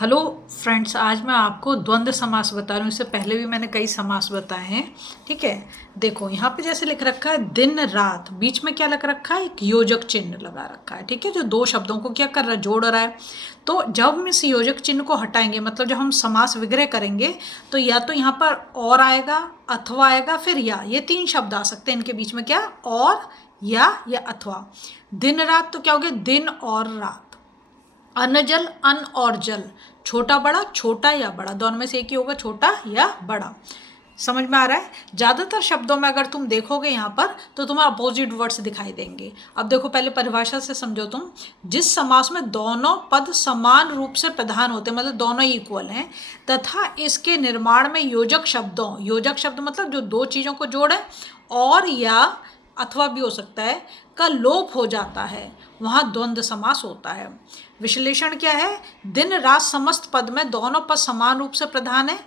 Hello friends, आज मैं आपको द्वंद्व समास बता रही हूँ। इससे पहले भी मैंने कई समास बताए हैं। ठीक है, देखो यहाँ पे जैसे लिख रखा है दिन रात, बीच में क्या लग रखा है, एक योजक चिन्ह लगा रखा है। ठीक है, जो दो शब्दों को क्या कर रहा है, जोड़ रहा है। तो जब हम इस योजक चिन्ह को हटाएंगे, मतलब जब हम समास विग्रह करेंगे, तो या तो यहाँ पर और आएगा, अथवा आएगा, फिर या, ये तीन शब्द आ सकते हैं। इनके बीच में क्या, और या अथवा। दिन रात तो क्या हो गया, दिन और रात। अन्न जल, अन्न और जल, छोटा बड़ा, छोटा या बड़ा, दोनों में से एक ही होगा, छोटा या बड़ा। समझ में आ रहा है। ज़्यादातर शब्दों में अगर तुम देखोगे यहाँ पर, तो तुम्हें अपोजिट वर्ड्स दिखाई देंगे। अब देखो, पहले परिभाषा से समझो तुम। जिस समास में दोनों पद समान रूप से प्रधान होते हैं, मतलब दोनों इक्वल हैं, तथा इसके निर्माण में योजक शब्दों, योजक शब्द मतलब जो दो चीज़ों को जोड़े, और या अथवा भी हो सकता है, का लोप हो जाता है, वहाँ द्वंद्व समास होता है। विश्लेषण क्या है, दिन रात समस्त पद में दोनों पद समान रूप से प्रधान है,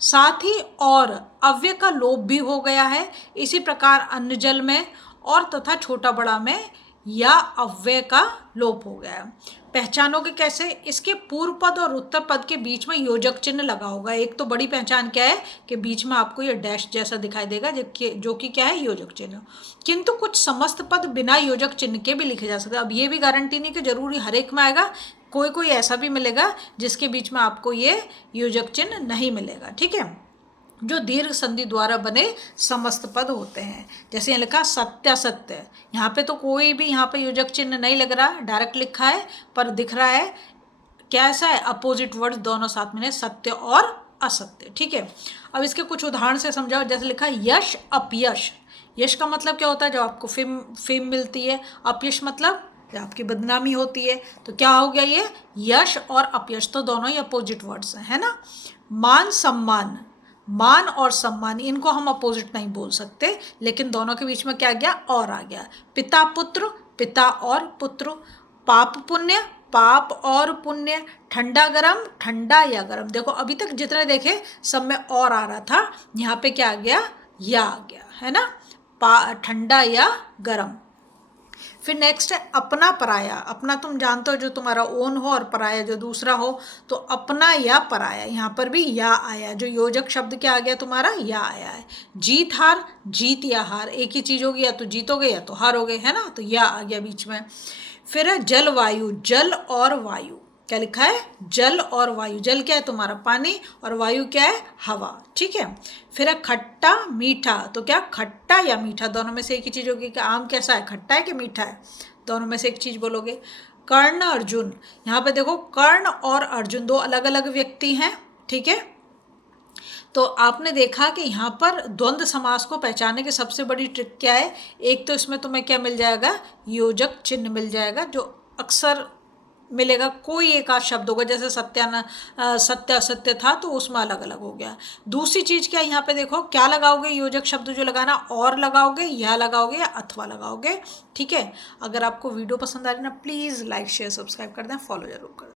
साथ ही और अव्यय का लोप भी हो गया है। इसी प्रकार अन्न जल में और तथा छोटा बड़ा में या अव्यय का लोप हो गया है। पहचानोगे कैसे, इसके पूर्व पद और उत्तर पद के बीच में योजक चिन्ह लगा होगा। एक तो बड़ी पहचान क्या है कि बीच में आपको ये डैश जैसा दिखाई देगा, जो कि क्या है, योजक चिन्ह। किंतु कुछ समस्त पद बिना योजक चिन्ह के भी लिखे जा सकते हैं। अब ये भी गारंटी नहीं कि जरूरी हर एक में आएगा, कोई कोई ऐसा भी मिलेगा जिसके बीच में आपको ये योजक चिन्ह नहीं मिलेगा। ठीक है, जो दीर्घ संधि द्वारा बने समस्त पद होते हैं। जैसे यहाँ लिखा सत्य सत्य, यहाँ पे तो कोई भी यहाँ पे योजक चिन्ह नहीं लग रहा, डायरेक्ट लिखा है, पर दिख रहा है कैसा है, अपोजिट वर्ड दोनों साथ में, सत्य और असत्य। ठीक है, अब इसके कुछ उदाहरण से समझाओ। जैसे लिखा है यश अपयश। यश का मतलब क्या होता है, जब आपको फेम मिलती है। अपयश मतलब जब आपकी बदनामी होती है। तो क्या हो गया, ये यश और अपयश तो दोनों ही अपोजिट वर्ड्स हैं, है ना। मान सम्मान, मान और सम्मान, इनको हम अपोजिट नहीं बोल सकते, लेकिन दोनों के बीच में क्या गया, और आ गया। पिता पुत्र, पिता और पुत्र। पाप पुण्य, पाप और पुण्य। ठंडा गरम, ठंडा या गरम। देखो अभी तक जितने देखे सब में और आ रहा था, यहाँ पे क्या आ गया, या आ गया, है ना। ठंडा या गरम। फिर नेक्स्ट है अपना पराया। अपना तुम जानते हो, जो तुम्हारा ओन हो, और पराया जो दूसरा हो। तो अपना या पराया, यहाँ पर भी या आया, जो योजक शब्द क्या आ गया तुम्हारा, या आया है। जीत हार, जीत या हार, एक ही चीज होगी, या तो जीतोगे या तो हारोगे, है ना, तो या आ गया बीच में। फिर है जल वायु, जल और वायु। क्या लिखा है, जल और वायु। जल क्या है तुम्हारा पानी, और वायु क्या है, हवा। ठीक है, फिर है खट्टा मीठा। तो क्या खट्टा या मीठा, दोनों में से एक ही चीज होगी। कि आम कैसा है, खट्टा है कि मीठा है, दोनों में से एक चीज बोलोगे। कर्ण अर्जुन, यहाँ पे देखो कर्ण और अर्जुन दो अलग अलग व्यक्ति हैं। ठीक है, तो आपने देखा कि यहाँ पर द्वंद्व समास को पहचानने की सबसे बड़ी ट्रिक क्या है, एक तो इसमें तुम्हें क्या मिल जाएगा, योजक चिन्ह मिल जाएगा, जो अक्सर मिलेगा। कोई एक आध शब्द होगा, जैसे सत्य असत्य था, तो उसमें अलग अलग हो गया। दूसरी चीज क्या, यहाँ पे देखो क्या लगाओगे, योजक शब्द जो लगाना, और लगाओगे, या लगाओगे, या अथवा लगाओगे। ठीक है, अगर आपको वीडियो पसंद आ रही है ना, प्लीज लाइक शेयर सब्सक्राइब कर दें, फॉलो जरूर कर दें।